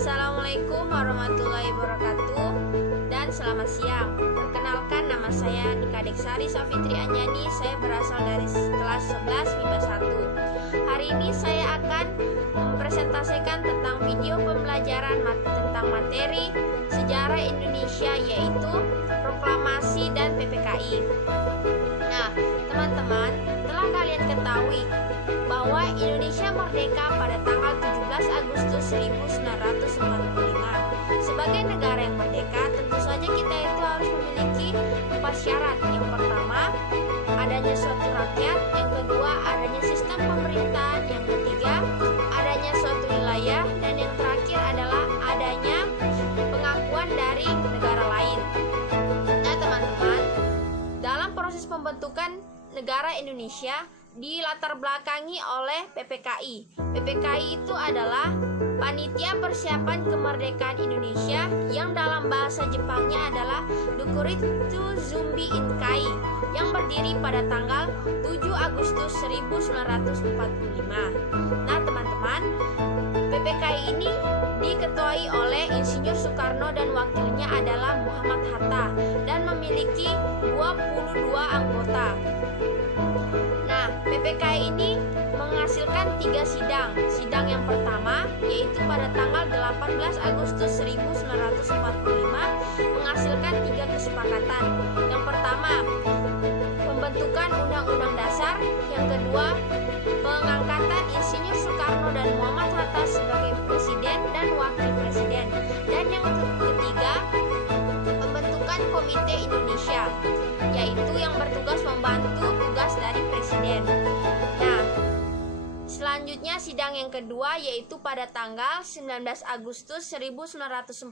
Assalamualaikum warahmatullahi wabarakatuh dan selamat siang. Perkenalkan, nama saya Nika Deksari Safitri Anjani. Saya berasal dari kelas 11 MIPA 1. Hari ini saya akan mempresentasikan tentang video pembelajaran tentang materi sejarah Indonesia, yaitu proklamasi dan PPKI. Nah, teman-teman, telah kalian ketahui bahwa Indonesia merdeka pada tanggal 17 Agustus 1945. Sebagai negara yang merdeka, tentu saja kita itu harus memiliki 4 syarat. Yang pertama, adanya suatu rakyat. Yang kedua, adanya sistem pemerintahan. Yang ketiga, adanya suatu wilayah. Dan yang terakhir adalah adanya pengakuan dari negara lain. Nah, teman-teman, dalam proses pembentukan negara Indonesia dilatar belakangi oleh PPKI. PPKI itu adalah Panitia Persiapan Kemerdekaan Indonesia, yang dalam bahasa Jepangnya adalah Dokuritsu Zumbi Inkai, yang berdiri pada tanggal 7 Agustus 1945. Nah, teman-teman, PPKI ini diketuai oleh Insinyur Soekarno dan wakilnya adalah Muhammad Hatta dan memiliki 22 anggota. Nah, PPKI ini menghasilkan 3 sidang. Sidang yang pertama yaitu pada tanggal 18 Agustus 1945 menghasilkan 3 kesepakatan. Yang pertama, pembentukan Undang-Undang Dasar. Yang kedua, pengangkatan Insinyur Soekarno dan Muhammad Hatta sebagai presiden dan wakil presiden. Dan yang ketiga, pembentukan Komite Indonesia, yaitu yang bertugas membantu tugas dari presiden. Nah, selanjutnya sidang yang kedua yaitu pada tanggal 19 Agustus 1945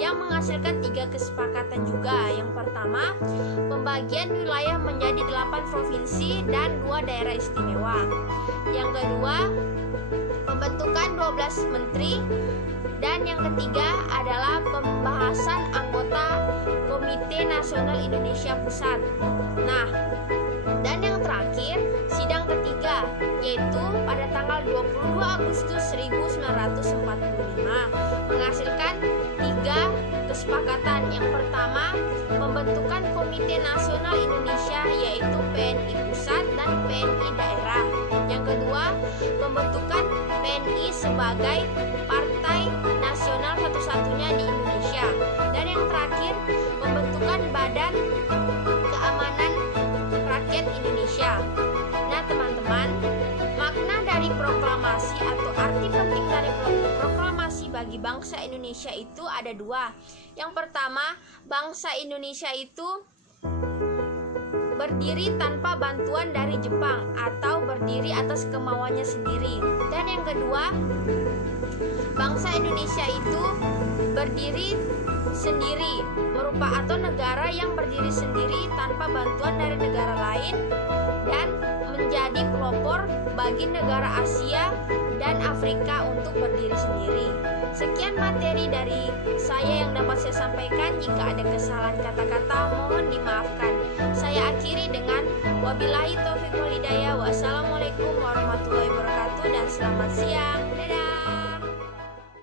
yang menghasilkan 3 kesepakatan juga. Yang pertama, pembagian wilayah menjadi 8 provinsi dan 2 daerah istimewa. Yang kedua, pembentukan 12 menteri. Dan yang ketiga adalah pembahasan anggota Komite Nasional Indonesia Pusat. Nah, dan yang terakhir, sidang ketiga yaitu pada tanggal 22 Agustus 1945 menghasilkan 3 kesepakatan. Yang pertama, pembentukan Komite Nasional Indonesia, yaitu PNI Pusat dan PNI Daerah. Yang kedua, pembentukan PNI sebagai partai nasional satu-satunya di Indonesia. Dan yang terakhir, pembentukan Badan Keamanan Rakyat Indonesia. Nah, teman-teman, makna dari proklamasi atau arti penting dari proklamasi bagi bangsa Indonesia itu ada 2. Yang pertama, bangsa Indonesia itu berdiri tanpa bantuan dari Jepang atau berdiri atas kemauannya sendiri. Dan yang kedua, bangsa Indonesia itu berdiri sendiri, atau negara yang berdiri sendiri tanpa bantuan dari negara lain dan menjadi pelopor bagi negara Asia dan Afrika untuk berdiri sendiri. Sekian materi dari saya yang dapat saya sampaikan. Jika ada kesalahan kata-kata, mohon dimaafkan. Saya akhiri dengan wabillahi taufiq wal hidayah. Wassalamualaikum warahmatullahi wabarakatuh dan selamat siang. Dadah.